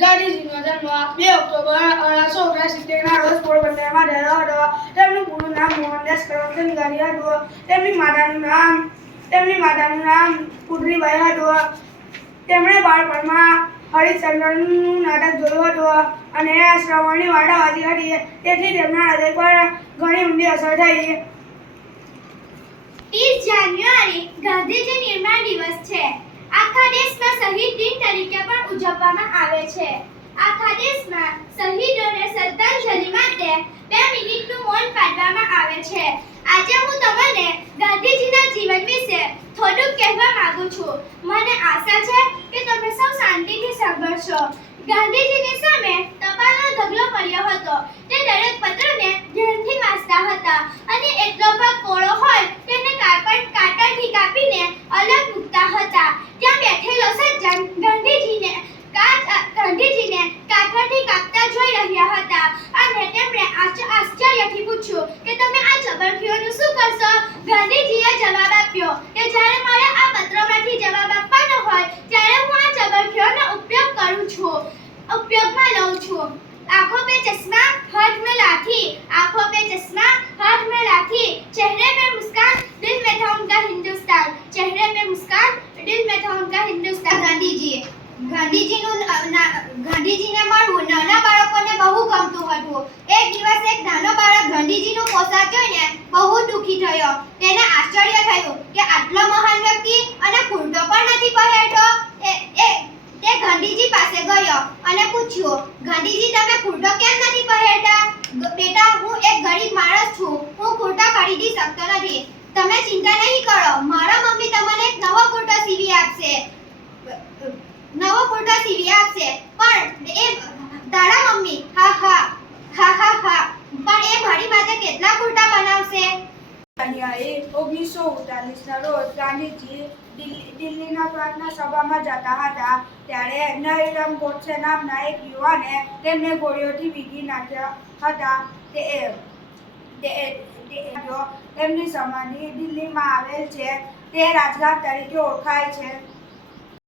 ગાંધીજીનો જન્મ બે ઓક્ટોબર અઢારસો ઓગણસિત્તેરના રોજ પોરબંદરમાં થયો હતો. તેમનું પૂરું નામ મોહનદાસ કરમચંદ ગાંધી હતું. તેમની માતાનું નામ, તેમની માતાનું નામ પુત્રીબાઈ હતું. તેમણે બાળપણમાં હરિશ્ચંદ્રનું નાટક જોયું હતું અને શ્રવણની વાર્તા વાંચી હતી. તેથી તેમના હૃદય પર ઘણી ઊંડી અસર થઈ. ત્રીસ જાન્યુઆરી ગાંધીજી નિર્માણ દિવસ છે આખા દેશમાં શહીદ દિન તરીકે ઉજવવામાં આવે છે. આખા દેશમાં શહીદોને શ્રદ્ધાંજલિ માટે બે મિનિટનું મૌન પાડવામાં આવે છે. આજે હું તમને ગાંધીજીના જીવન વિશે થોડુંક કહેવા માંગુ છું. મને આશા છે કે તમે સૌ શાંતિથી સાંભળશો. ગાંધીજીની સામે તપાલનો ઢગલો પડ્યો હતો. તે દરેક પત્રને चश्मा हाथ में लाठी आंखों पे चश्मा हाथ में लाठी चेहरे पे मुस्कान दिल में था उनका हिंदुस्तान चेहरे पे मुस्कान दिल में था उनका हिंदुस्तान ગાંધીજી ગાંધીજીનું ન- ના- ગાંધીજીને મળવું નાના બાળકોને બહુ ગમતું હતું એક દિવસ એક નાનો બાળક ગાંધીજીનું પોશાક જોઈને બહુ દુખી થયો તેને આશ્ચર્ય થયું કે આટલો મહાન વ્યક્તિ અને પૂછ્યું ગાંધીજી, તમે કુર્તો કેમ નથી પહેરતા? બેટા, હું એક ગરીબ માણસ છું. હું કુર્તા ખરીદી શકતો નથી. તમે ચિંતા નહીં કરો. મારા મમ્મી તમને એક નવો કુર્તો સીવી આપશે. નવો કુર્તો સીવી આપશે પણ એ તારા મમ્મી હા હા હા હા હા પણ એ મારી માટે કેટલા કુર્તા બનાવશે જાન્યુઆરી ઓગણીસો ઉડતાલીસના રોજ ગાંધીજી દિલ્હીના પ્રાર્થના સભામાં જતા હતા. ત્યારે નરેન્દ્ર ગોડસે નામના એક યુવાને તેમને ગોળીઓથી વીંટી નાખ્યા હતા. તે એમની સમાધિ દિલ્હીમાં આવેલ છે. તે રાજઘાટ તરીકે ઓળખાય છે.